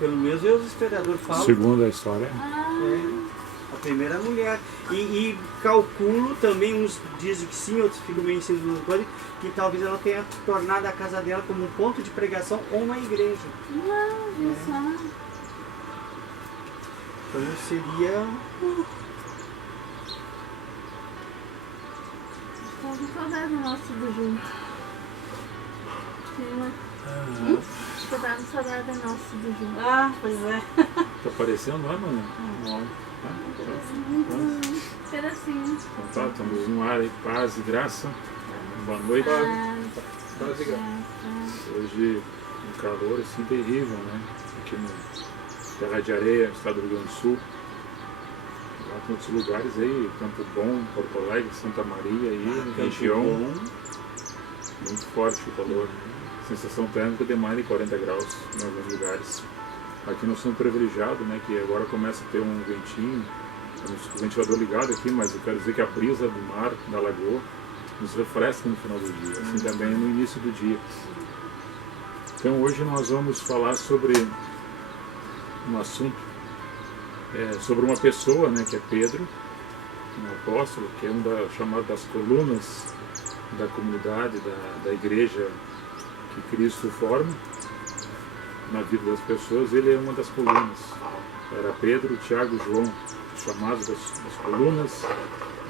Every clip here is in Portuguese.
Pelo menos os historiadores falam. Segundo a história. A primeira mulher. E calculo também, uns dizem que sim, outros ficam meio em cima do coisa, que talvez ela tenha tornado a casa dela como um ponto de pregação ou uma igreja. Não, só. Então seria. Tô com saudade do nosso tudo junto. Tô dando saudade do nosso tudo junto. Ah, pois é. Tá aparecendo lá, mano? Não. Muito pedacinho. Então tá, estamos no ar aí, paz e graça. Boa noite. Paz e graça. Hoje um calor assim terrível, né? Aqui no Terra de Areia, estado do Rio Grande do Sul. Lá tem outros lugares aí, Campo Bom, Porto Alegre, Santa Maria aí, região. Muito forte o calor. Sensação térmica de mais de 40 graus em alguns lugares. Aqui nós somos privilegiados, né? Que agora começa a ter um ventinho, temos o ventilador ligado aqui, mas eu quero dizer que a brisa do mar, da lagoa, nos refresca no final do dia, assim também no início do dia. Então hoje nós vamos falar sobre um assunto, sobre uma pessoa, né, que é Pedro, um apóstolo, que é chamado das colunas da comunidade, da igreja que Cristo forma na vida das pessoas. Ele é uma das colunas. Era Pedro, Tiago e João, chamados das colunas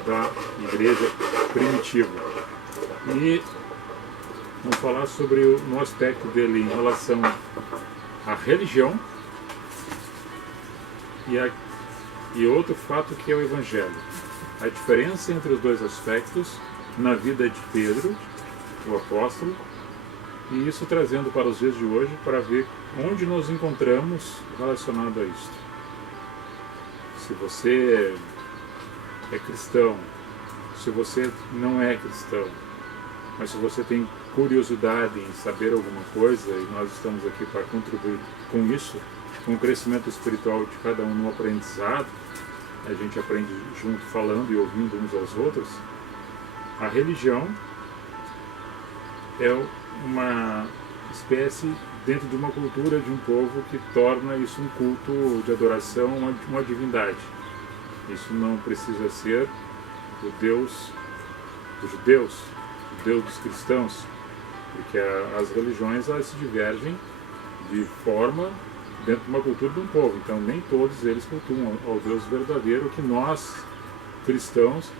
da igreja primitiva. E vamos falar sobre no aspecto dele em relação à religião e outro fato que é o Evangelho. A diferença entre os dois aspectos na vida de Pedro, o apóstolo, e isso trazendo para os dias de hoje para ver onde nos encontramos relacionado a isso. Se você é cristão, se você não é cristão, mas se você tem curiosidade em saber alguma coisa, e nós estamos aqui para contribuir com isso, com o crescimento espiritual de cada um no aprendizado, a gente aprende junto, falando e ouvindo uns aos outros. A religião é uma espécie dentro de uma cultura de um povo que torna isso um culto de adoração, uma divindade. Isso não precisa ser o Deus dos judeus, o Deus dos cristãos, porque as religiões elas se divergem de forma dentro de uma cultura de um povo. Então nem todos eles cultuam ao Deus verdadeiro que nós, cristãos,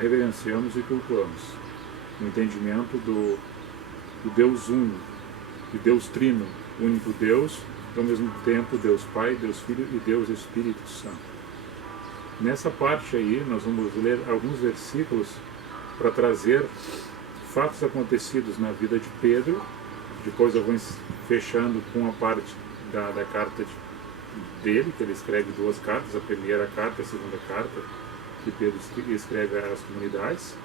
reverenciamos e cultuamos. O entendimento do Deus uno, de Deus trino, único Deus, ao mesmo tempo Deus Pai, Deus Filho e Deus Espírito Santo. Nessa parte aí nós vamos ler alguns versículos para trazer fatos acontecidos na vida de Pedro. Depois eu vou fechando com a parte da carta dele, que ele escreve duas cartas, a primeira carta e a segunda carta, que Pedro escreve às comunidades.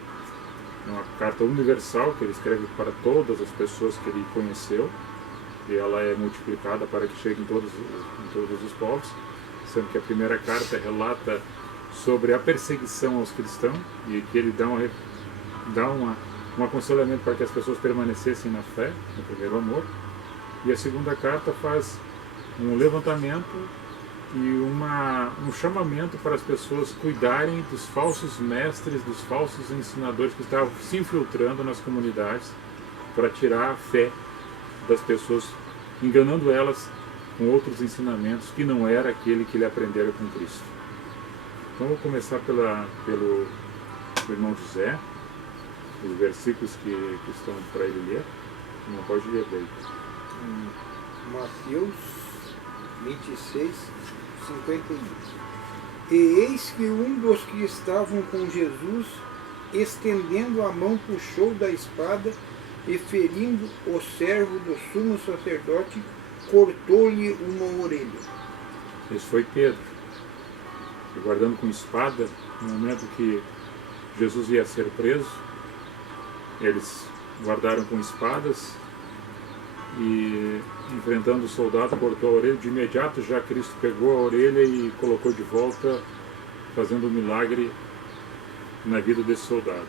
É uma carta universal que ele escreve para todas as pessoas que ele conheceu, e ela é multiplicada para que chegue em todos os povos, sendo que a primeira carta relata sobre a perseguição aos cristãos e que ele dá um aconselhamento para que as pessoas permanecessem na fé, no primeiro amor, e a segunda carta faz um levantamento e um chamamento para as pessoas cuidarem dos falsos mestres, dos falsos ensinadores que estavam se infiltrando nas comunidades para tirar a fé das pessoas, enganando elas com outros ensinamentos que não era aquele que ele aprendera com Cristo. Então vou começar pelo irmão José, os versículos que estão para ele ler. Não pode ler daí. Mateus 26, 51. E eis que um dos que estavam com Jesus, estendendo a mão, puxou da espada e, ferindo o servo do sumo sacerdote, cortou-lhe uma orelha. Esse foi Pedro, guardando com espada, no momento que Jesus ia ser preso. Eles guardaram com espadas e, enfrentando o soldado, cortou a orelha. De imediato já Cristo pegou a orelha e colocou de volta, fazendo um milagre na vida desse soldado.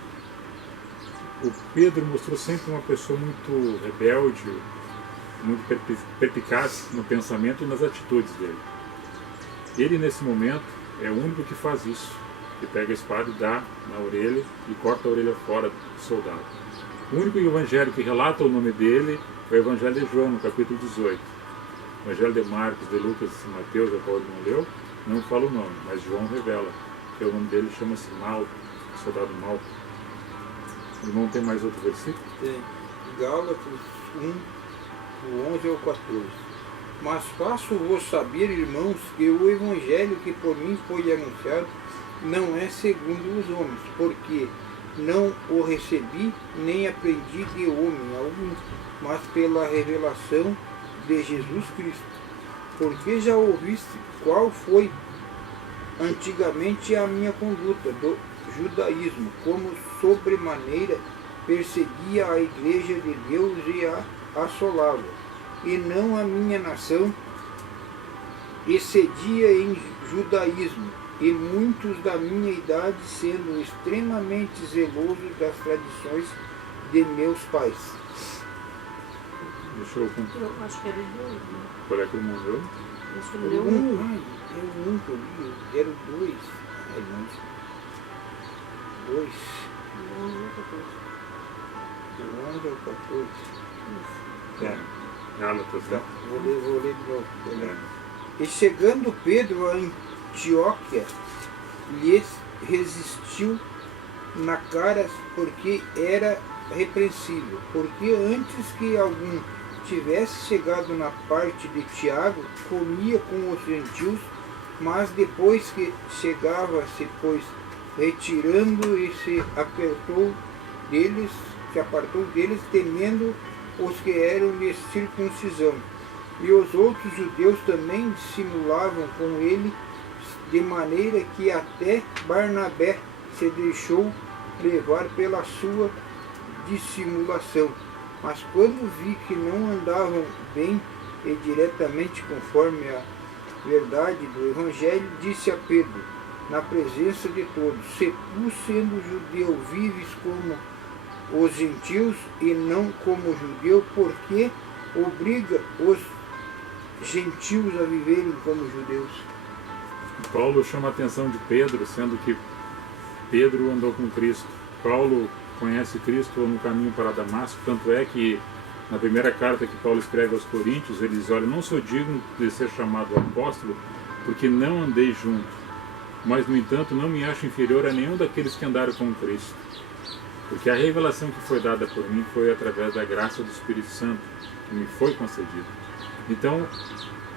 O Pedro mostrou sempre uma pessoa muito rebelde, muito perspicaz no pensamento e nas atitudes dele. Ele, nesse momento, é o único que faz isso, que pega a espada e dá na orelha e corta a orelha fora do soldado. O único evangelho que relata o nome dele é o Evangelho de João, no capítulo 18. O Evangelho de Marcos, de Lucas e Mateus, a qual ele não leu, não fala o nome, mas João revela que o nome dele chama-se Malco, soldado Malco. O irmão tem mais outro versículo? Tem. Gálatas 1, do 11 ao 14. Mas faço-vos saber, irmãos, que o evangelho que por mim foi anunciado não é segundo os homens, porque não o recebi nem aprendi de homem algum, mas pela revelação de Jesus Cristo. Porque já ouviste qual foi antigamente a minha conduta do judaísmo, como sobremaneira perseguia a igreja de Deus e a assolava, e não a minha nação excedia em judaísmo, e muitos da minha idade sendo extremamente zelosos das tradições de meus pais. Deixa eu... Eu acho que era o 2, né? Qual é que o irmão leu? Acho que ele deu 1. Eu nunca li, era o 2. Ai, não. 2. Do 11 ao 14. Do 11 ao 14. É. Gálatas, né? Vou ler de novo. É. E chegando Pedro a Antioquia, lhes resistiu na cara, porque era repreensível. Porque antes que algum tivesse chegado na parte de Tiago, comia com os gentios, mas depois que chegava-se, pois, retirando e se apartou deles, temendo os que eram de circuncisão. E os outros judeus também dissimulavam com ele, de maneira que até Barnabé se deixou levar pela sua dissimulação. Mas quando vi que não andavam bem e diretamente conforme a verdade do Evangelho, disse a Pedro, na presença de todos: se tu, sendo judeu, vives como os gentios e não como judeu, porque obriga os gentios a viverem como judeus? Paulo chama a atenção de Pedro, sendo que Pedro andou com Cristo. Paulo conhece Cristo no caminho para Damasco, tanto é que na primeira carta que Paulo escreve aos Coríntios, ele diz: olha, não sou digno de ser chamado apóstolo, porque não andei junto, mas no entanto não me acho inferior a nenhum daqueles que andaram com Cristo, porque a revelação que foi dada por mim foi através da graça do Espírito Santo, que me foi concedida. Então,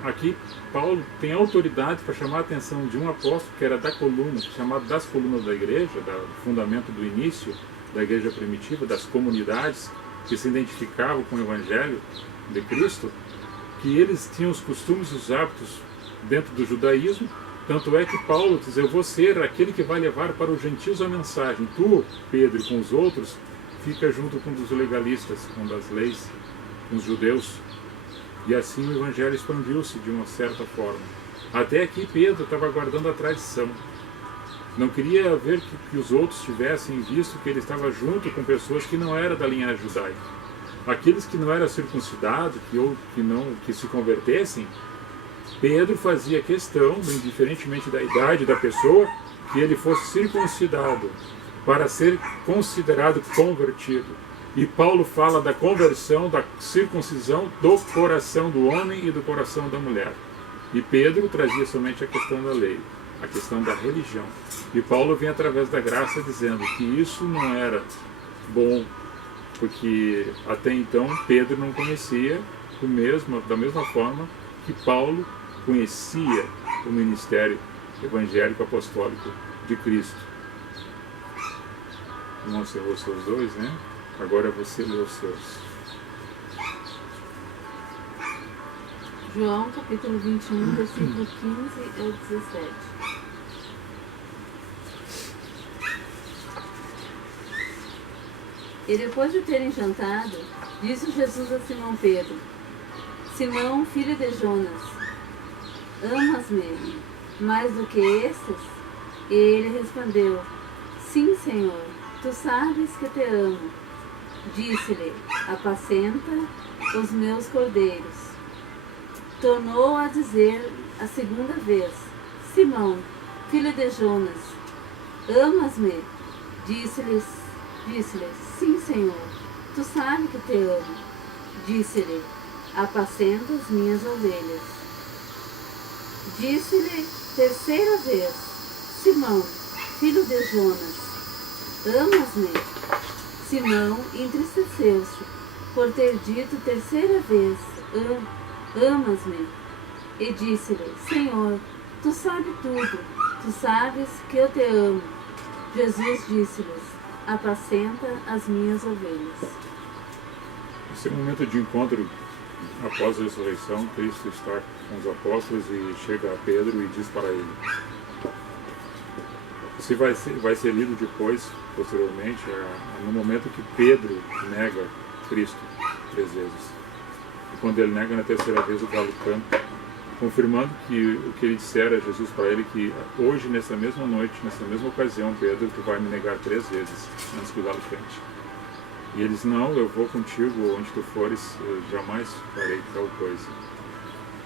aqui Paulo tem autoridade para chamar a atenção de um apóstolo que era da coluna, chamado das colunas da igreja, do fundamento do início da igreja primitiva, das comunidades que se identificavam com o Evangelho de Cristo, que eles tinham os costumes e os hábitos dentro do judaísmo. Tanto é que Paulo diz: eu vou ser aquele que vai levar para os gentios a mensagem. Tu, Pedro, com os outros, fica junto com os legalistas, com as leis, com os judeus. E assim o Evangelho expandiu-se de uma certa forma. Até aqui Pedro estava guardando a tradição. Não queria ver que os outros tivessem visto que ele estava junto com pessoas que não eram da linhagem judaica. Aqueles que não eram circuncidados, que se convertessem, Pedro fazia questão, indiferentemente da idade da pessoa, que ele fosse circuncidado para ser considerado convertido. E Paulo fala da conversão, da circuncisão do coração do homem e do coração da mulher. E Pedro trazia somente a questão da lei, a questão da religião. E Paulo vem através da graça dizendo que isso não era bom, porque até então Pedro não conhecia da mesma forma que Paulo conhecia o ministério evangélico apostólico de Cristo. O irmão encerrou os seus dois, né? Agora você lê os seus. João, capítulo 21, versículo 15 ao 17. E depois de terem jantado, disse Jesus a Simão Pedro: Simão, filho de Jonas, amas-me mais do que estes? E ele respondeu: Sim, Senhor, tu sabes que te amo. Disse-lhe: apacenta os meus cordeiros. Tornou a dizer a segunda vez: Simão, filho de Jonas, amas-me? Disse-lhe: sim, Senhor, tu sabes que te amo. Disse-lhe: apacenta as minhas ovelhas. Disse-lhe terceira vez: Simão, filho de Jonas, amas-me? Simão entristeceu-se por ter dito terceira vez: amas-me? E disse-lhe: Senhor, tu sabes tudo, tu sabes que eu te amo. Jesus disse-lhes: apacenta as minhas ovelhas. Esse é um momento de encontro após a ressurreição. Cristo está com os apóstolos e chega a Pedro e diz para ele. Isso vai ser lido depois, posteriormente, no momento que Pedro nega Cristo 3 vezes. E quando ele nega na terceira vez, o galo canta, confirmando que o que ele dissera a Jesus para ele, que hoje, nessa mesma noite, nessa mesma ocasião, Pedro, tu vai me negar 3 vezes antes que o galo cante. E ele diz: não, eu vou contigo, onde tu fores, eu jamais farei tal coisa.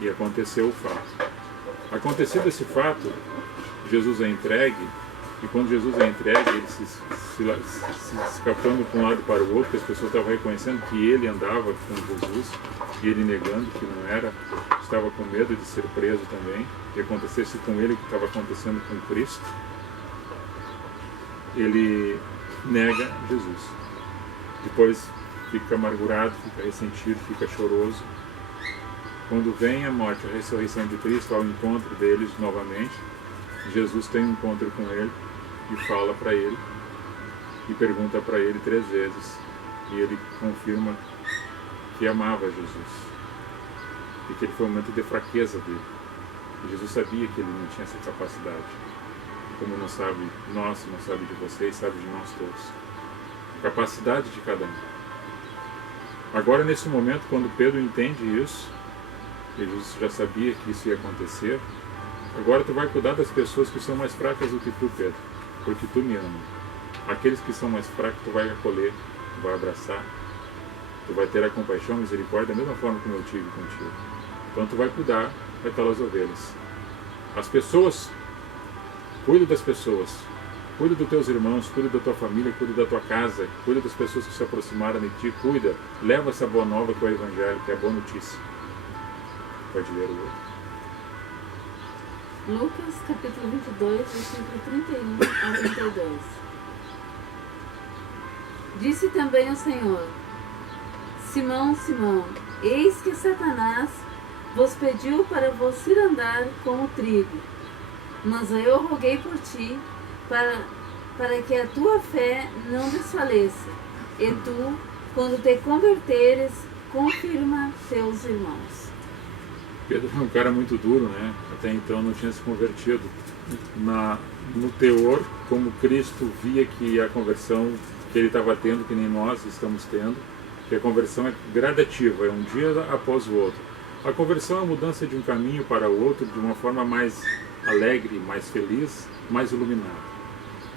E aconteceu o fato. Acontecido esse fato, Jesus é entregue, e quando Jesus é entregue, ele se escapando para um lado e para o outro, que as pessoas estavam reconhecendo que ele andava com Jesus, e ele negando que não era, estava com medo de ser preso também, e acontecesse com ele o que estava acontecendo com Cristo, ele nega Jesus. Depois fica amargurado, fica ressentido, fica choroso. Quando vem a morte, a ressurreição de Cristo, ao encontro deles novamente, Jesus tem um encontro com ele e fala para ele e pergunta para ele 3 vezes, e ele confirma que amava Jesus e que ele foi um momento de fraqueza dele. E Jesus sabia que ele não tinha essa capacidade, como não sabe nós, não sabe de vocês, sabe de nós todos. Capacidade de cada um. Agora, nesse momento, quando Pedro entende isso, Jesus já sabia que isso ia acontecer. Agora tu vai cuidar das pessoas que são mais fracas do que tu, Pedro, porque tu me ama. Aqueles que são mais fracos tu vai acolher, tu vai abraçar, tu vai ter a compaixão, a misericórdia da mesma forma como eu tive contigo. Então tu vai cuidar daquelas ovelhas. As pessoas, cuida das pessoas, cuida dos teus irmãos, cuida da tua família, cuida da tua casa, cuida das pessoas que se aproximaram de ti, cuida, leva essa boa nova que é o Evangelho, que é a boa notícia. Pode ler o outro. Lucas capítulo 22, versículo 31 a 32. Disse também o Senhor: Simão, Simão, eis que Satanás vos pediu para vos ir andar como trigo, mas eu roguei por ti, para que a tua fé não desfaleça, e tu, quando te converteres, confirma teus irmãos. Pedro é um cara muito duro, né? Até então não tinha se convertido. No teor, como Cristo via que a conversão que ele estava tendo, que nem nós estamos tendo, que a conversão é gradativa, é um dia após o outro. A conversão é a mudança de um caminho para o outro de uma forma mais alegre, mais feliz, mais iluminada.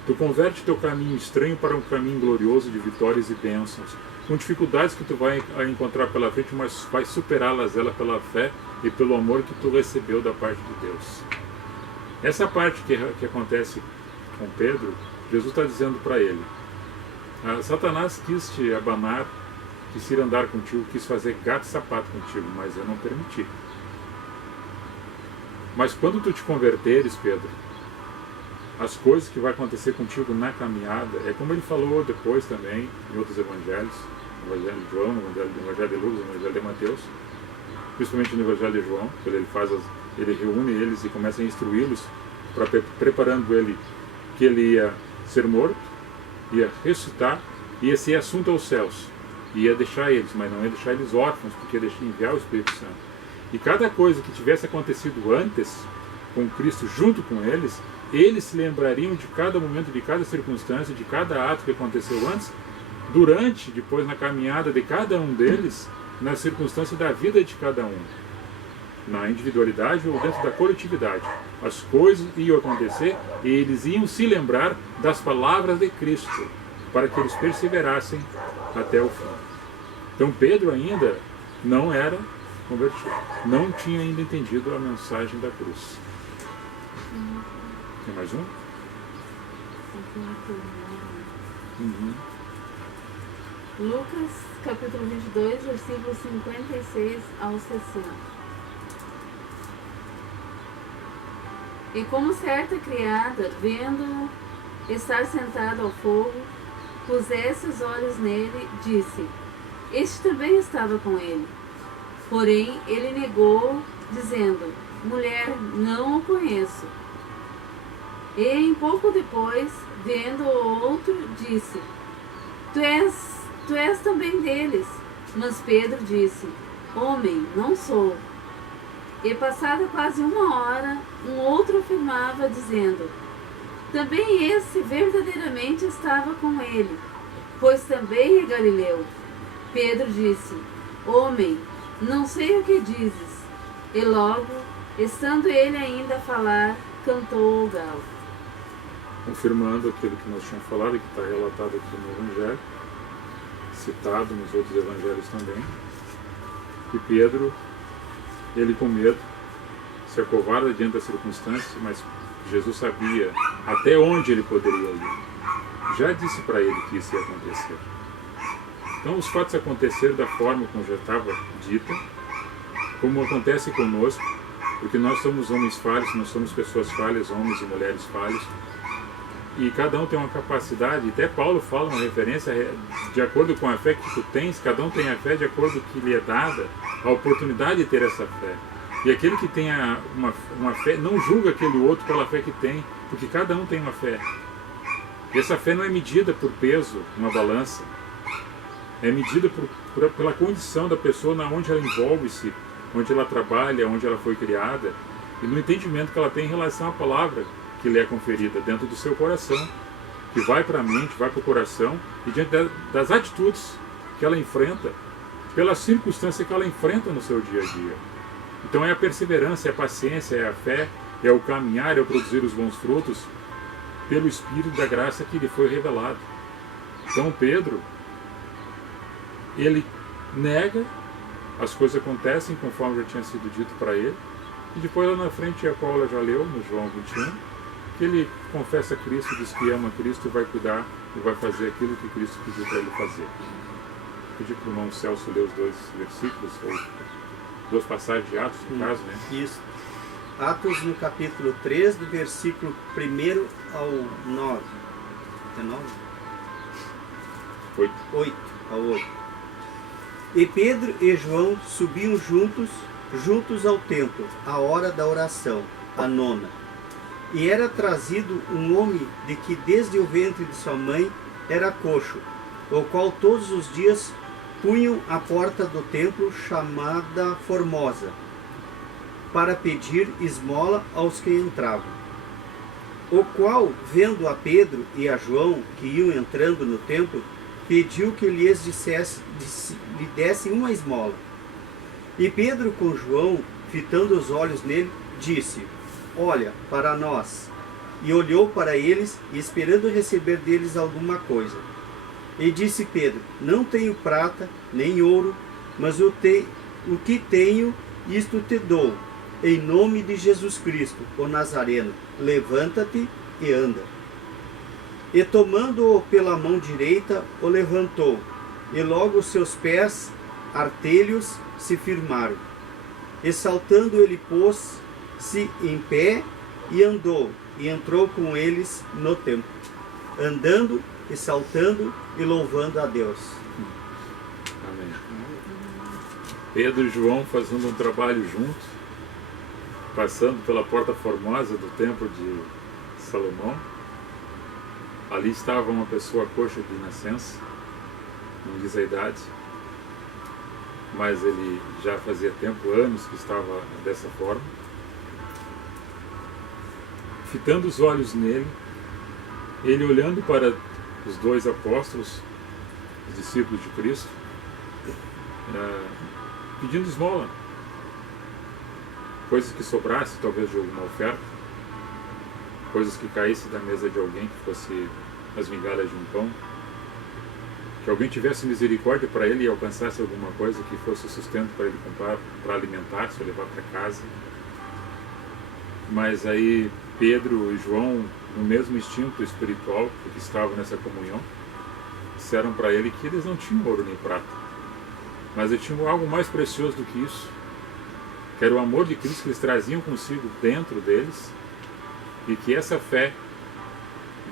Tu converte teu caminho estranho para um caminho glorioso de vitórias e bênçãos, com dificuldades que tu vai encontrar pela frente, mas vai superá-las pela fé e pelo amor que tu recebeu da parte de Deus. Essa parte que acontece com Pedro, Jesus está dizendo para ele: Satanás quis te abanar, quis ir andar contigo, quis fazer gato e sapato contigo, mas eu não permiti. Mas quando tu te converteres, Pedro, as coisas que vai acontecer contigo na caminhada, é como ele falou depois também em outros evangelhos, no Evangelho de João, no Evangelho de Lucas, no Evangelho de Mateus, principalmente no Evangelho de João, quando ele reúne eles e começa a instruí-los, preparando ele que ele ia ser morto, ia ressuscitar, ia ser assunto aos céus, ia deixar eles, mas não ia deixar eles órfãos, porque ia enviar o Espírito Santo. E cada coisa que tivesse acontecido antes, com Cristo junto com eles se lembrariam de cada momento, de cada circunstância, de cada ato que aconteceu antes, durante, depois na caminhada de cada um deles, na circunstância da vida de cada um, na individualidade ou dentro da coletividade. As coisas iam acontecer e eles iam se lembrar das palavras de Cristo, para que eles perseverassem até o fim. Então Pedro ainda não era convertido, não tinha ainda entendido a mensagem da cruz. Tem mais um? Lucas, capítulo 22, versículos 56 ao 60. E como certa criada, vendo estar sentado ao fogo, pusesse os olhos nele, disse: Este também estava com ele. Porém, ele negou, dizendo: Mulher, não o conheço. E em pouco depois, vendo o outro, disse: Tu és também deles. Mas Pedro disse: Homem, não sou. E passada quase uma hora, um outro afirmava, dizendo: Também esse verdadeiramente estava com ele, pois também é galileu. Pedro disse: Homem, não sei o que dizes. E logo, estando ele ainda a falar, cantou o galo. Confirmando aquilo que nós tínhamos falado, que está relatado aqui no Evangelho, citado nos outros Evangelhos também. E Pedro, ele com medo, se acovarda diante das circunstâncias, mas Jesus sabia até onde ele poderia ir. Já disse para ele que isso ia acontecer. Então os fatos aconteceram da forma como já estava dita, como acontece conosco, porque nós somos homens falhos, nós somos pessoas falhas, homens e mulheres falhos, e cada um tem uma capacidade. Até Paulo fala uma referência, de acordo com a fé que tu tens, cada um tem a fé de acordo com o que lhe é dada, a oportunidade de ter essa fé. E aquele que tem uma fé, não julga aquele outro pela fé que tem, porque cada um tem uma fé. E essa fé não é medida por peso, uma balança, é medida pela condição da pessoa, na onde ela envolve-se, onde ela trabalha, onde ela foi criada, e no entendimento que ela tem em relação à palavra que lhe é conferida dentro do seu coração, que vai para a mente, vai para o coração, e diante das atitudes que ela enfrenta, pela circunstância que ela enfrenta no seu dia a dia. Então é a perseverança, é a paciência, é a fé, é o caminhar, é o produzir os bons frutos, pelo Espírito da graça que lhe foi revelado. Então Pedro, ele nega, as coisas acontecem conforme já tinha sido dito para ele, e depois lá na frente, a qual ela já leu, no João 21, que ele confessa Cristo, diz que ama Cristo e vai cuidar e vai fazer aquilo que Cristo pediu para ele fazer. Pedi para o irmão Celso ler os dois versículos, ou duas passagens de Atos, no caso, né? Isso. Atos no capítulo 3, do versículo 1 ao 9. É 9? 8. 8 ao 8. E Pedro e João subiam juntos ao templo, à hora da oração, a nona. E era trazido um homem de que desde o ventre de sua mãe era coxo, o qual todos os dias punham à porta do templo chamada Formosa, para pedir esmola aos que entravam. O qual, vendo a Pedro e a João, que iam entrando no templo, pediu que lhe dessem uma esmola. E Pedro com João, fitando os olhos nele, disse: Olha para nós. E olhou para eles, esperando receber deles alguma coisa. E disse Pedro: Não tenho prata, nem ouro, mas o que tenho, isto te dou. Em nome de Jesus Cristo, o Nazareno, levanta-te e anda. E tomando-o pela mão direita, o levantou, e logo os seus pés, artelhos, se firmaram. E saltando ele pôs-se em pé e andou, e entrou com eles no templo, andando e saltando e louvando a Deus. Amém. Pedro e João fazendo um trabalho juntos, passando pela porta formosa do templo de Salomão. Ali estava uma pessoa coxa de nascença, não diz a idade, mas ele já fazia tempo, anos, que estava dessa forma. Fitando os olhos nele, ele olhando para os dois apóstolos, os discípulos de Cristo, pedindo esmola, coisas que sobrassem, talvez de alguma oferta, coisas que caíssem da mesa de alguém, que fosse as migalhas de um pão. que alguém tivesse misericórdia para ele e alcançasse alguma coisa que fosse sustento para ele comprar, para alimentar-se ou levar para casa. Mas aí Pedro e João, no mesmo instinto espiritual, porque estavam nessa comunhão, disseram para ele que eles não tinham ouro nem prata, mas eles tinham algo mais precioso do que isso, que era o amor de Cristo que eles traziam consigo dentro deles, e que essa fé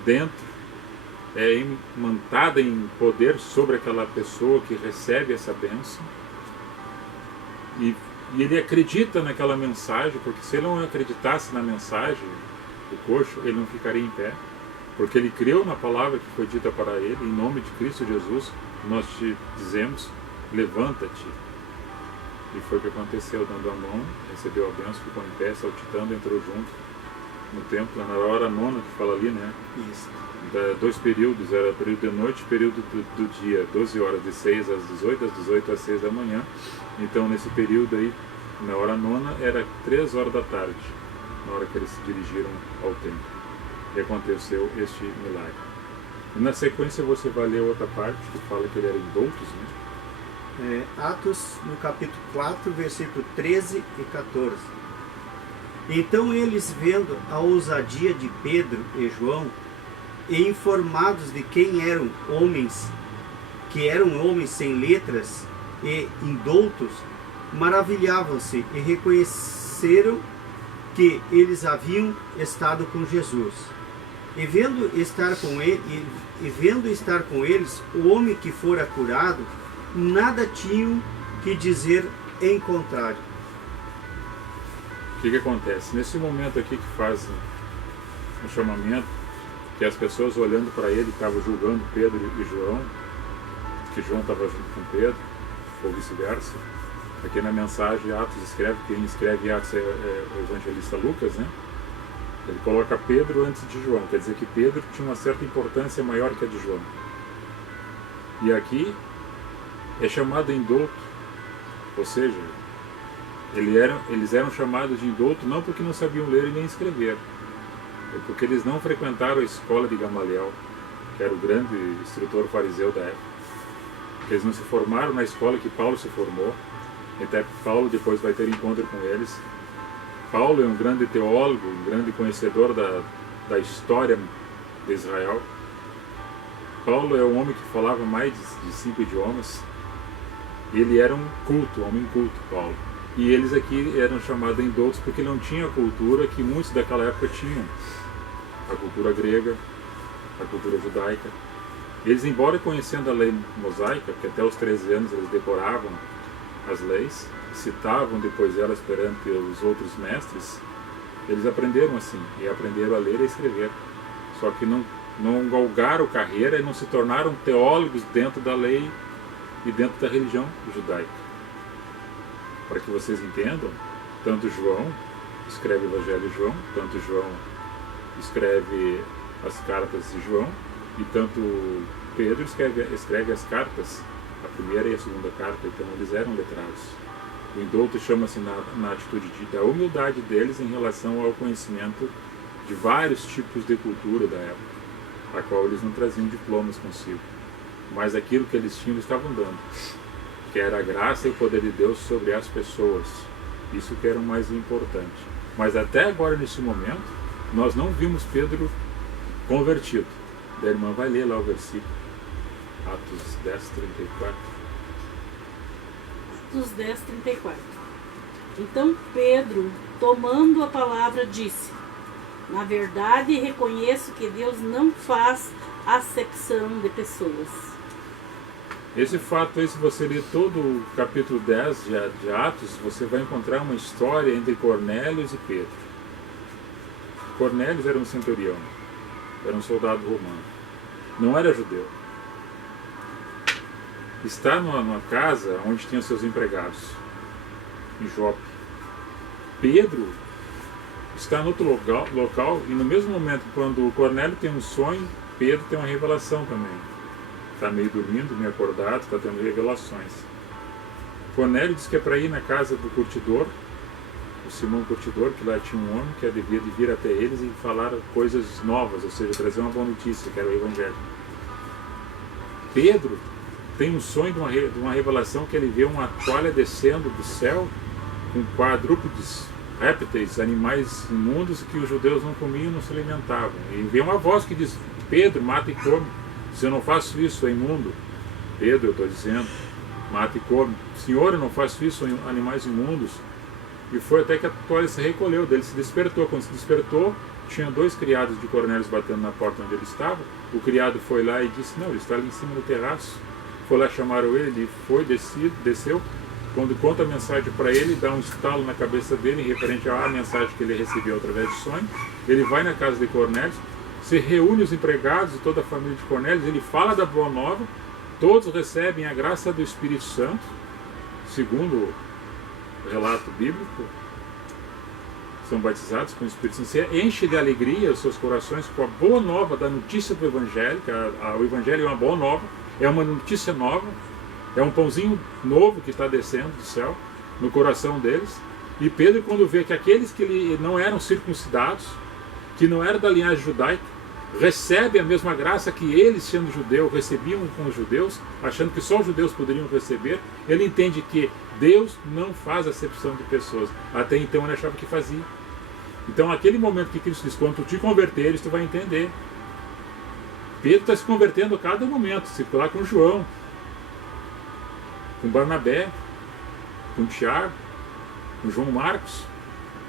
dentro é imantada em poder sobre aquela pessoa que recebe essa bênção, e ele acredita naquela mensagem, porque se ele não acreditasse na mensagem do coxo, ele não ficaria em pé, porque ele creu na palavra que foi dita para ele. Em nome de Cristo Jesus, nós te dizemos, levanta-te. E foi o que aconteceu, dando a mão, recebeu a bênção, ficou em pé, saltitando, entrou junto no templo, na hora nona que fala ali, né? Isso. Dois períodos, era período de noite e período do dia, 12 horas, de 6 às 18, das 18 às 6 da manhã. Então, nesse período aí, na hora nona, era 3 horas da tarde, na hora que eles se dirigiram ao templo. E aconteceu este milagre. E na sequência você vai ler outra parte, que fala que ele era indultos, né? Atos, no capítulo 4, versículo 13 e 14. Então eles, vendo a ousadia de Pedro e João, e informados de quem eram homens, que eram homens sem letras e indoutos, maravilhavam-se e reconheceram que eles haviam estado com Jesus. E vendo estar com eles o homem que fora curado, nada tinham que dizer em contrário. O que acontece? Nesse momento aqui que fazem o chamamento, que as pessoas olhando para ele estavam julgando Pedro e João, que João estava junto com Pedro, ou vice-versa. Aqui na mensagem Atos escreve, quem escreve Atos é o evangelista Lucas, né? Ele coloca Pedro antes de João, quer dizer que Pedro tinha uma certa importância maior que a de João. E aqui é chamado indouto, ou seja, eles eram chamados de indouto não porque não sabiam ler e nem escrever, é porque eles não frequentaram a escola de Gamaliel, que era o grande instrutor fariseu da época. Eles não se formaram na escola que Paulo se formou, até Paulo depois vai ter encontro com eles. Paulo é um grande teólogo, um grande conhecedor da história de Israel. Paulo é um homem que falava mais de 5 idiomas. Ele era um homem culto, Paulo. E eles aqui eram chamados de indoutos porque não tinham a cultura que muitos daquela época tinham. A cultura grega, a cultura judaica. Eles, embora conhecendo a lei mosaica, que até os 13 anos eles decoravam as leis, citavam depois elas perante os outros mestres, eles aprenderam assim, e aprenderam a ler e a escrever. Só que não galgaram carreira e não se tornaram teólogos dentro da lei e dentro da religião judaica. Para que vocês entendam, tanto João escreve o Evangelho de João, tanto João escreve as cartas de João, e tanto Pedro escreve as cartas, a primeira e a segunda carta, então eles eram letrados. O indouto chama-se na atitude da humildade deles em relação ao conhecimento de vários tipos de cultura da época, a qual eles não traziam diplomas consigo, mas aquilo que eles tinham eles estavam dando, que era a graça e o poder de Deus sobre as pessoas. Isso que era o mais importante. Mas até agora, nesse momento, nós não vimos Pedro convertido. A irmã vai ler lá o versículo, Atos 10, 34. Atos 10, 34. Então Pedro, tomando a palavra, disse: na verdade, reconheço que Deus não faz acepção de pessoas. Esse fato aí, se você ler todo o capítulo 10 de Atos, você vai encontrar uma história entre Cornélios e Pedro. Cornélios era um centurião, era um soldado romano, não era judeu. Está numa casa onde tinha seus empregados, em Jope. Pedro está em outro local e no mesmo momento, quando o Cornélio tem um sonho, Pedro tem uma revelação também. Está meio dormindo, meio acordado, está tendo revelações. Cornélio diz que é para ir na casa do curtidor, o Simão Curtidor, que lá tinha um homem que devia de vir até eles e falar coisas novas, ou seja, trazer uma boa notícia, que era o Evangelho. Pedro tem um sonho de uma revelação que ele vê uma toalha descendo do céu com quadrúpedes, répteis, animais imundos que os judeus não comiam, não se alimentavam. E vê uma voz que diz: Pedro, mata e come. Se eu não faço isso, é imundo. Pedro, eu estou dizendo, mata e come. Senhor, eu não faço isso, são animais imundos. E foi até que a toalha se recolheu, dele se despertou. Quando se despertou, tinha 2 criados de Cornélio batendo na porta onde ele estava. O criado foi lá e disse: não, ele está ali em cima do terraço. Foi lá, chamaram ele, ele foi, desceu. Quando conta a mensagem para ele, dá um estalo na cabeça dele, em referente à mensagem que ele recebeu através de sonho. Ele vai na casa de Cornélio, se reúne os empregados e toda a família de Cornélio, ele fala da boa nova, todos recebem a graça do Espírito Santo, segundo o relato bíblico, são batizados com o Espírito Santo, se enche de alegria os seus corações com a boa nova da notícia do Evangelho, que o Evangelho é uma boa nova, é uma notícia nova, é um pãozinho novo que está descendo do céu no coração deles. E Pedro, quando vê que aqueles que não eram circuncidados, que não eram da linhagem judaica, recebem a mesma graça que eles, sendo judeu, recebiam com os judeus, achando que só os judeus poderiam receber, ele entende que Deus não faz acepção de pessoas. Até então ele achava que fazia. Então, aquele momento que Cristo diz: quando tu te converteres, tu vai entender. Pedro está se convertendo a cada momento, circular com João, com Barnabé, com Tiago, com João Marcos,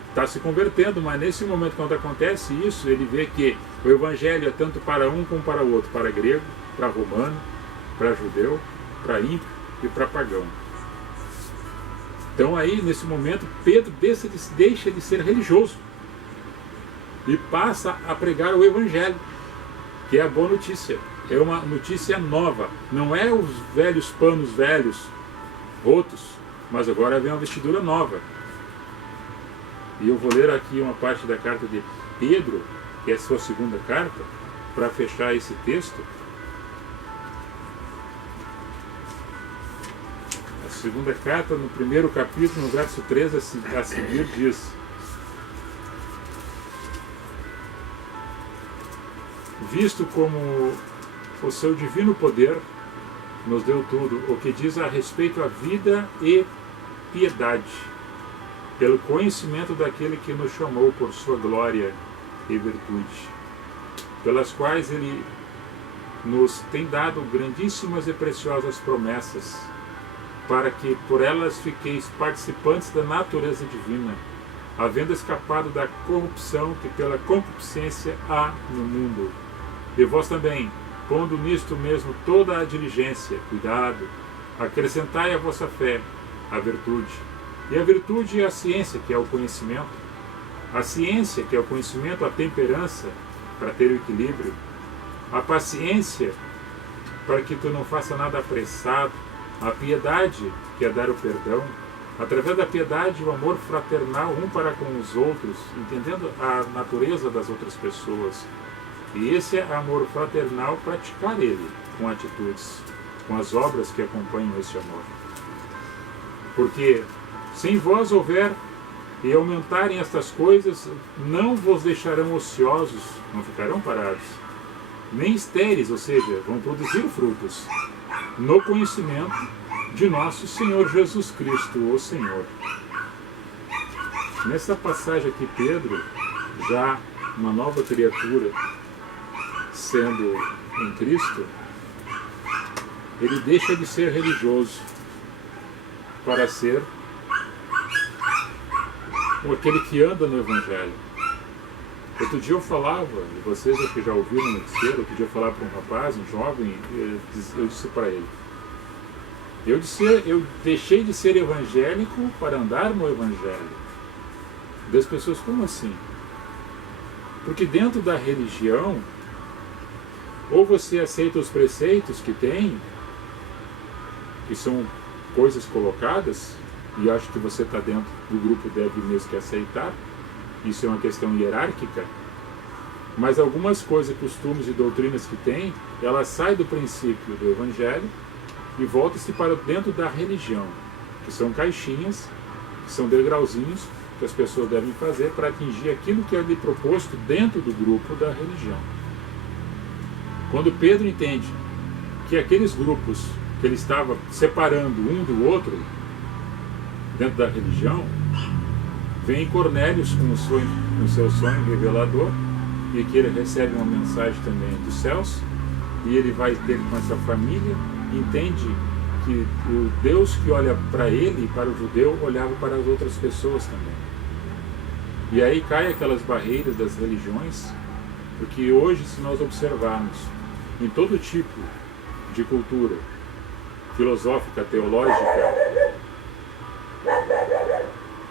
está se convertendo, mas nesse momento, quando acontece isso, ele vê que o Evangelho é tanto para um como para o outro, para grego, para romano, para judeu, para ímpio e para pagão. Então aí, nesse momento, Pedro deixa de ser religioso e passa a pregar o Evangelho, que é a boa notícia. É uma notícia nova, não é os velhos panos velhos, rotos, mas agora vem uma vestidura nova. E eu vou ler aqui uma parte da carta de Pedro, que é a sua segunda carta, para fechar esse texto. A segunda carta, no primeiro capítulo, no verso 13 a seguir, diz: visto como o seu divino poder nos deu tudo, o que diz a respeito à vida e piedade, pelo conhecimento daquele que nos chamou por sua glória e virtude, pelas quais ele nos tem dado grandíssimas e preciosas promessas, para que por elas fiqueis participantes da natureza divina, havendo escapado da corrupção que pela concupiscência há no mundo. E vós também, pondo nisto mesmo toda a diligência, cuidado, acrescentai à vossa fé a virtude, e a virtude é a ciência, que é o conhecimento, a ciência, que é o conhecimento, a temperança, para ter o equilíbrio, a paciência, para que tu não faça nada apressado, a piedade, que é dar o perdão, através da piedade o amor fraternal um para com os outros, entendendo a natureza das outras pessoas. E esse é amor fraternal, praticar ele com atitudes, com as obras que acompanham esse amor. Porque se em vós houver e aumentarem estas coisas, não vos deixarão ociosos, não ficarão parados, nem estéreis, ou seja, vão produzir frutos, no conhecimento de nosso Senhor Jesus Cristo, o Senhor. Nessa passagem aqui, Pedro, já uma nova criatura, sendo em Cristo, ele deixa de ser religioso para ser aquele que anda no Evangelho. Outro dia eu falava, e vocês acho que já ouviram no noticiário, outro dia eu falava para um rapaz, um jovem, eu disse para ele, eu deixei de ser evangélico para andar no Evangelho. Das pessoas, como assim? Porque dentro da religião, ou você aceita os preceitos que tem, que são coisas colocadas, e acho que você está dentro do grupo, deve mesmo que aceitar, isso é uma questão hierárquica, mas algumas coisas, costumes e doutrinas que tem, ela sai do princípio do Evangelho e volta-se para dentro da religião, que são caixinhas, que são degrauzinhos que as pessoas devem fazer para atingir aquilo que é lhe proposto dentro do grupo da religião. Quando Pedro entende que aqueles grupos que ele estava separando um do outro dentro da religião, vem Cornélios com o seu sonho revelador, e que ele recebe uma mensagem também dos céus, e ele vai ter com essa família, entende que o Deus que olha para ele, para o judeu, olhava para as outras pessoas também. E aí cai aquelas barreiras das religiões, porque hoje, se nós observarmos em todo tipo de cultura filosófica, teológica,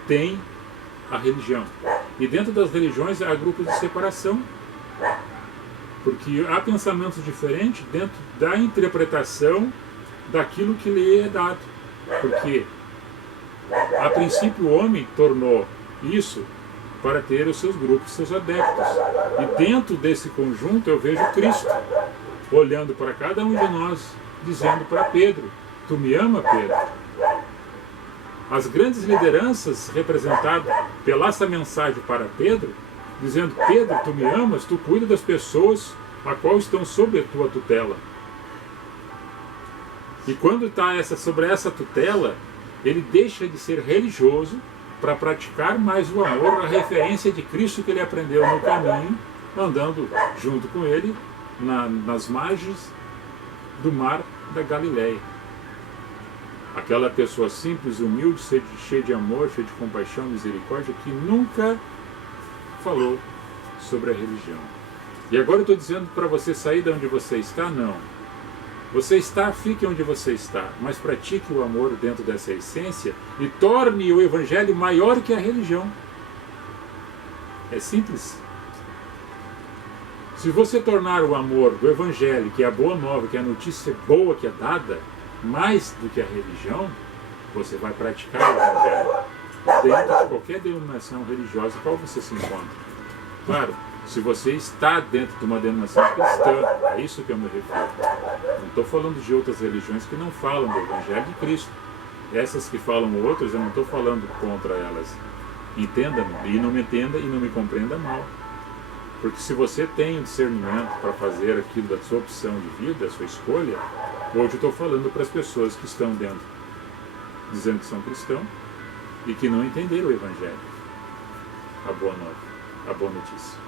tem a religião. E dentro das religiões há grupos de separação, porque há pensamentos diferentes dentro da interpretação daquilo que lhe é dado. Porque, a princípio, o homem tornou isso para ter os seus grupos, seus adeptos. E dentro desse conjunto eu vejo Cristo, olhando para cada um de nós, dizendo para Pedro: tu me ama, Pedro? As grandes lideranças representadas pela essa mensagem para Pedro, dizendo: Pedro, tu me amas, tu cuida das pessoas a qual estão sob a tua tutela. E quando está sobre essa tutela, ele deixa de ser religioso para praticar mais o amor, a referência de Cristo que ele aprendeu no caminho, andando junto com ele nas margens do mar da Galileia. Aquela pessoa simples, humilde, cheia de amor, cheia de compaixão, misericórdia, que nunca falou sobre a religião. E agora eu estou dizendo para você sair de onde você está? Não. Você fique onde você está, mas pratique o amor dentro dessa essência e torne o Evangelho maior que a religião. É simples. Se você tornar o amor do Evangelho, que é a boa nova, que é a notícia boa que é dada, mais do que a religião, você vai praticar o Evangelho dentro de qualquer denominação religiosa qual você se encontra. Claro, se você está dentro de uma denominação cristã, é isso que eu me refiro. Não estou falando de outras religiões que não falam do Evangelho de Cristo. Essas que falam outras, eu não estou falando contra elas. Entenda-me, e não me entenda e não me compreenda mal. Porque se você tem o discernimento para fazer aquilo da sua opção de vida, da sua escolha, hoje eu estou falando para as pessoas que estão dentro, dizendo que são cristãos e que não entenderam o Evangelho, a boa nova, a boa notícia.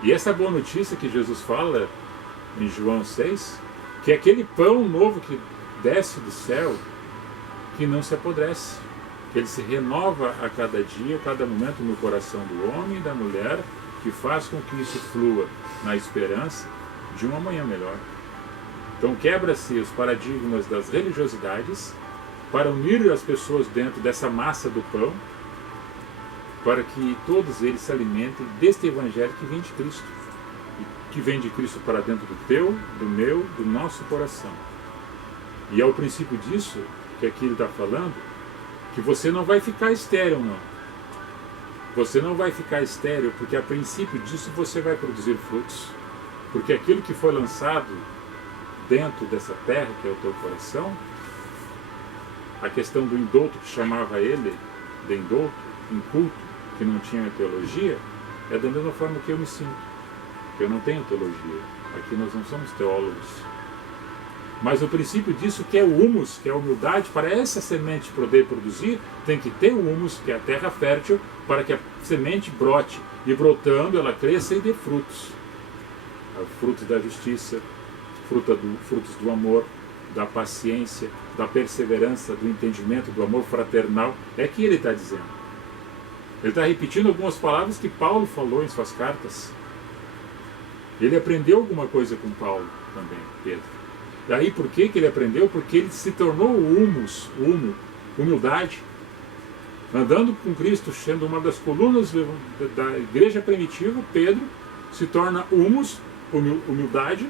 E essa boa notícia que Jesus fala em João 6, que é aquele pão novo que desce do céu, que não se apodrece, que ele se renova a cada dia, a cada momento no coração do homem e da mulher, que faz com que isso flua na esperança de um amanhã melhor. Então quebra-se os paradigmas das religiosidades para unir as pessoas dentro dessa massa do pão, para que todos eles se alimentem deste Evangelho que vem de Cristo, que vem de Cristo para dentro do teu, do meu, do nosso coração. E é o princípio disso que aqui ele está falando, que você não vai ficar estéril, não. Você não vai ficar estéril, porque a princípio disso você vai produzir frutos. Porque aquilo que foi lançado dentro dessa terra, que é o teu coração, a questão do indouto, que chamava ele de indouto, inculto, que não tinha teologia, é da mesma forma que eu me sinto. Eu não tenho teologia. Aqui nós não somos teólogos. Mas o princípio disso, que é o humus, que é a humildade, para essa semente poder produzir, tem que ter o humus, que é a terra fértil, para que a semente brote. E brotando, ela cresça e dê frutos. Frutos da justiça, frutos do amor, da paciência, da perseverança, do entendimento, do amor fraternal. É que ele está dizendo. Ele está repetindo algumas palavras que Paulo falou em suas cartas. Ele aprendeu alguma coisa com Paulo também, Pedro. Daí por que ele aprendeu? Porque ele se tornou o humus, humildade. Andando com Cristo, sendo uma das colunas da igreja primitiva, Pedro se torna humus, humildade,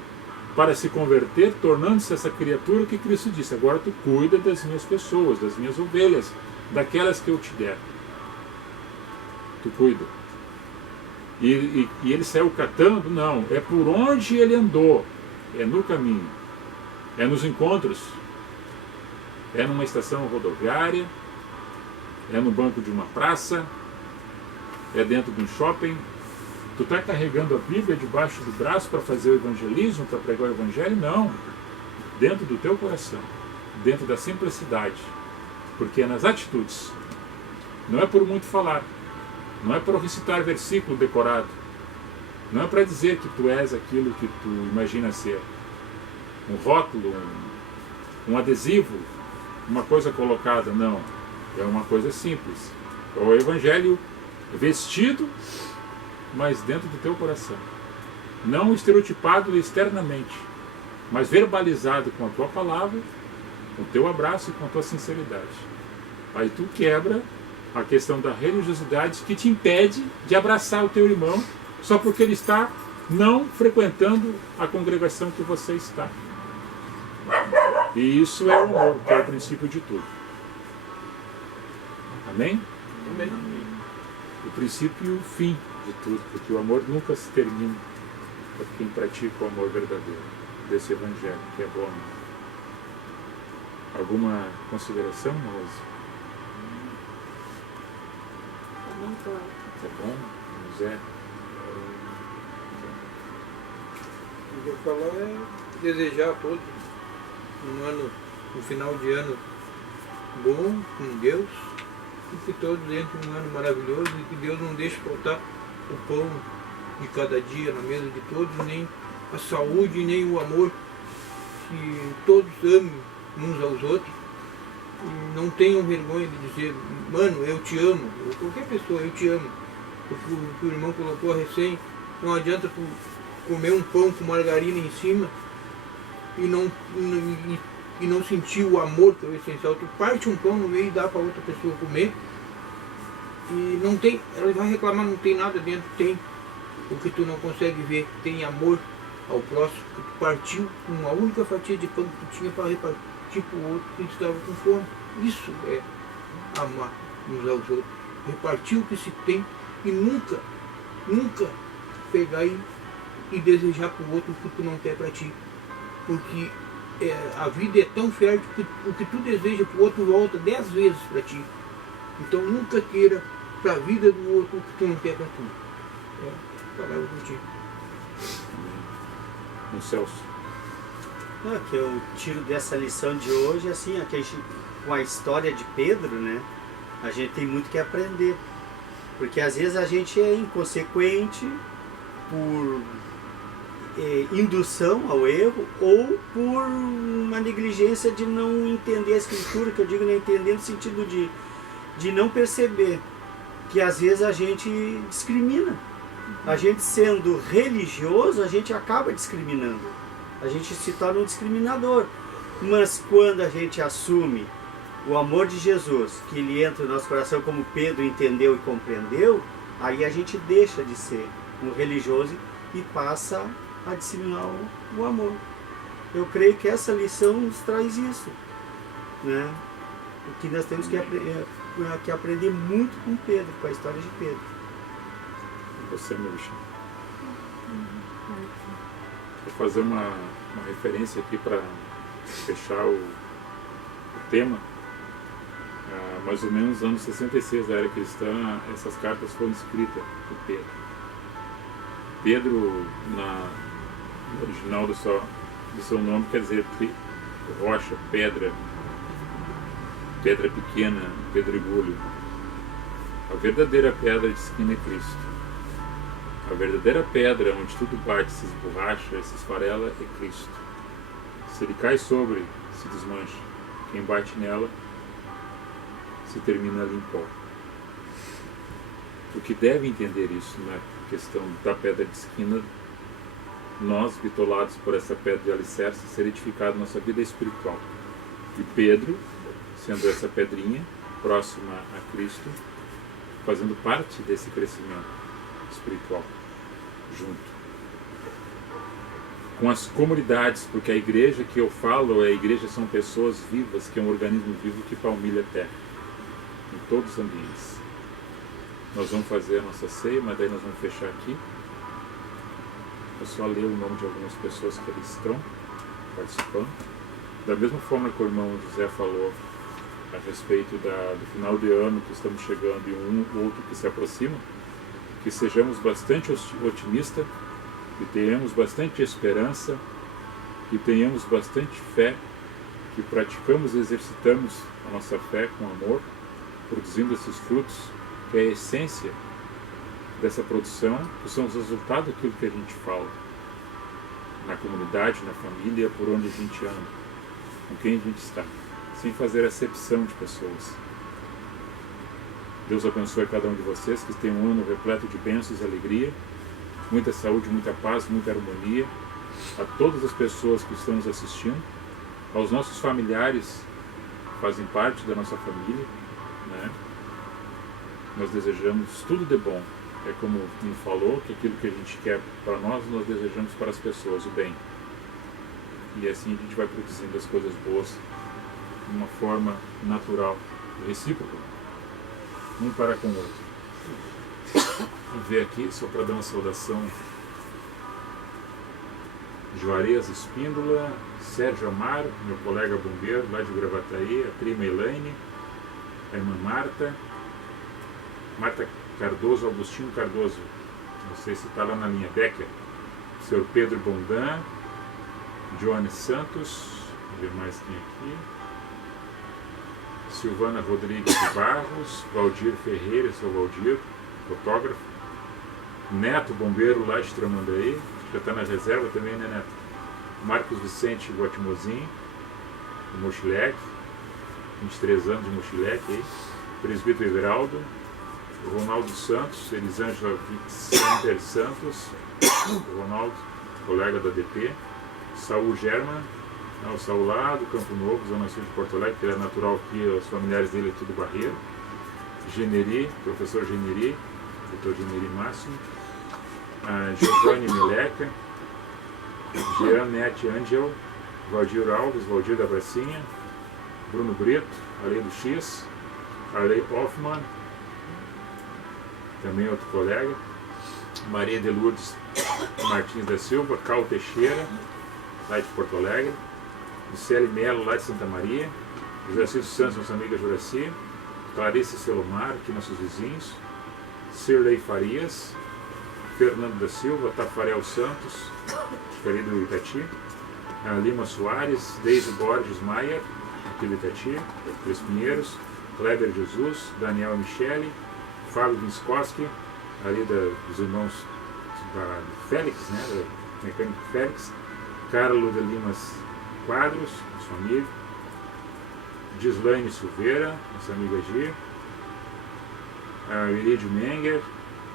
para se converter, tornando-se essa criatura que Cristo disse: agora tu cuida das minhas pessoas, das minhas ovelhas, daquelas que eu te der. Tu cuida. E ele saiu catando? Não, é por onde ele andou, é no caminho, é nos encontros, é numa estação rodoviária, é no banco de uma praça, é dentro de um shopping. Tu está carregando a Bíblia debaixo do braço para fazer o evangelismo, para pregar o evangelho? Não. dentro do teu coração, dentro da simplicidade, porque é nas atitudes. Não é por muito falar, não é por recitar versículo decorado, não é para dizer que tu és aquilo que tu imagina ser. Um rótulo, um adesivo, uma coisa colocada, não. É uma coisa simples. É o Evangelho vestido, mas dentro do teu coração. Não estereotipado externamente, mas verbalizado com a tua palavra, com o teu abraço e com a tua sinceridade. Aí tu quebra a questão da religiosidade que te impede de abraçar o teu irmão só porque ele está não frequentando a congregação que você está. E isso é o amor, que é o princípio de tudo. Amém? Amém. O princípio e o fim de tudo, porque o amor nunca se termina para quem pratica o amor verdadeiro desse Evangelho, que é bom. Alguma consideração, Rose? Tá bom? José? O que eu vou falar é desejar a todos um final de ano bom com Deus, e que todos entrem um ano maravilhoso e que Deus não deixe faltar o pão de cada dia na mesa de todos, nem a saúde, nem o amor, que todos amem uns aos outros e não tenham vergonha de dizer, mano, eu te amo, ou qualquer pessoa, eu te amo. Porque o que o irmão colocou recém, não adianta tu comer um pão com margarina em cima e não sentir o amor que é o essencial. Tu parte um pão no meio e dá para outra pessoa comer e não tem, ela vai reclamar, não tem nada dentro, tem o que tu não consegue ver, tem amor ao próximo, que tu partiu uma única fatia de pão que tu tinha para repartir para o outro que estava com fome. Isso é amar uns aos outros, repartir o que se tem e nunca pegar e desejar para o outro o que tu não quer para ti, porque a vida é tão fértil que o que tu deseja para o outro volta 10 vezes para ti. Então nunca queira para a vida do outro o que tu não quer para tu. Palavra contigo. No Celso. Que eu tiro dessa lição de hoje, assim, com a história de Pedro, né? A gente tem muito que aprender. Porque às vezes a gente é inconsequente por indução ao erro ou por uma negligência de não entender a Escritura, que eu digo não entender no sentido de não perceber que às vezes a gente discrimina. A gente sendo religioso, a gente acaba discriminando. A gente se torna um discriminador. Mas quando a gente assume o amor de Jesus, que ele entra no nosso coração como Pedro entendeu e compreendeu, aí a gente deixa de ser um religioso e passa a disseminar o amor. Eu creio que essa lição nos traz isso, né? O que nós temos que aprender muito com Pedro, com a história de Pedro. Você, meu bicho. Vou fazer uma referência aqui para fechar o tema. Mais ou menos nos anos 66 da era cristã, essas cartas foram escritas por Pedro. Pedro, no original do seu nome, quer dizer rocha, pedra pequena, pedregulho. A verdadeira pedra de esquina é Cristo. A verdadeira pedra onde tudo bate, se esborracha, se esfarela, é Cristo. Se ele cai sobre, se desmancha. Quem bate nela, se termina ali em pó. O que deve entender isso na questão da pedra de esquina, nós, bitolados por essa pedra de alicerce, ser edificado nossa vida espiritual. E Pedro, sendo essa pedrinha, próxima a Cristo, fazendo parte desse crescimento espiritual, junto. Com as comunidades, porque a igreja que eu falo, a igreja são pessoas vivas, que é um organismo vivo que palmilha a terra, em todos os ambientes. Nós vamos fazer a nossa ceia, mas daí nós vamos fechar aqui. Eu só ler o nome de algumas pessoas que ali estão participando. Da mesma forma que o irmão José falou a respeito do final de ano que estamos chegando e um outro que se aproxima, que sejamos bastante otimistas, que tenhamos bastante esperança que tenhamos bastante fé, que praticamos e exercitamos a nossa fé com amor, produzindo esses frutos, que é a essência dessa produção, que são os resultados daquilo que a gente fala, na comunidade, na família, por onde a gente anda, com quem a gente está, sem fazer acepção de pessoas. Deus abençoe cada um de vocês, que tenham um ano repleto de bênçãos e alegria, muita saúde, muita paz, muita harmonia, a todas as pessoas que estão nos assistindo, aos nossos familiares que fazem parte da nossa família, né? Nós desejamos tudo de bom. É como me falou, que aquilo que a gente quer para nós desejamos para as pessoas, o bem. E assim a gente vai produzindo as coisas boas de uma forma natural, recíproca, um para com o outro. Vou ver aqui, só para dar uma saudação. Juarez Espíndola, Sérgio Amaro, meu colega bombeiro lá de Gravataí, a prima Elaine, a irmã Marta Cardoso, Augustinho Cardoso, não sei se está lá na linha Becker, o senhor Pedro Bondan, Joane Santos, vamos ver mais quem aqui, Silvana Rodrigues de Barros, Valdir Ferreira, seu Valdir, fotógrafo, Neto, bombeiro lá de Tramandaí, já está na reserva também, né, Neto? Marcos Vicente Guatimozin, de Mochileque, 23 anos de Mochileque aí, presbítero Everaldo, Ronaldo Santos, Elisângela Vicenter Santos, Ronaldo, colega da DP, Saul German, o Saul lá do Campo Novo, Zona Sul de Porto Alegre, que ele é natural aqui, os familiares dele é tudo Barreiro, Generi, professor Generi, doutor Generi Máximo, Giovanni Meleca, Jeanette Angel, Valdir Alves, Valdir da Bracinha, Bruno Brito, Arley do X, Arley Hoffman, também outro colega, Maria de Lourdes Martins da Silva, Cal Teixeira, lá de Porto Alegre, Lucélia Melo, lá de Santa Maria, Juraci Santos, nossa amiga Juraci, Clarice Selomar, aqui nossos vizinhos, Cirlei Farias, Fernando da Silva, Tafarel Santos, ali do Itati, Lima Soares, Deise Borges Maier, aqui do Itati, Três Pinheiros, Kleber Jesus, Daniel Michele, Fábio Vinskoski, ali dos irmãos da Félix, né, do mecânico Félix, Carlos de Limas Quadros, nosso amigo, Gislaine Silveira, nossa amiga Gi, Irídio Menger,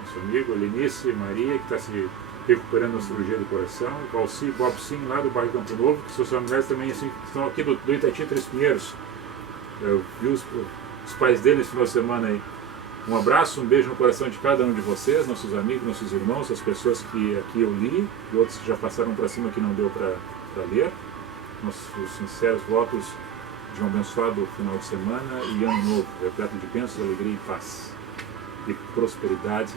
nosso amigo, Lenice Maria, que está se recuperando da cirurgia do coração, Valci Bob Sim, lá do bairro Campo Novo, que seus familiares também assim, estão aqui do Itati Três Pinheiros. Eu vi os pais dele esse final de semana aí. Um abraço, um beijo no coração de cada um de vocês, nossos amigos, nossos irmãos, as pessoas que aqui eu li e outros que já passaram para cima que não deu para ler. Nossos sinceros votos de um abençoado final de semana e ano novo, repleto de bênçãos, alegria e paz. E prosperidade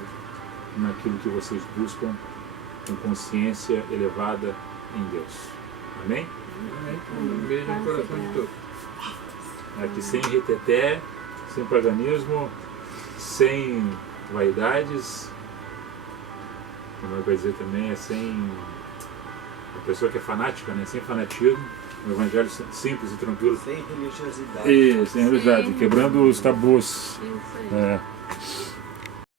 naquilo que vocês buscam com consciência elevada em Deus. Amém? Um beijo no coração de todos. Aqui sem reteté, sem paganismo, sem vaidades, como vai dizer também, é sem a pessoa que é fanática, né? Sem fanatismo, um evangelho simples e tranquilo. Sem religiosidade. E sem religiosidade, quebrando os tabus. Isso aí.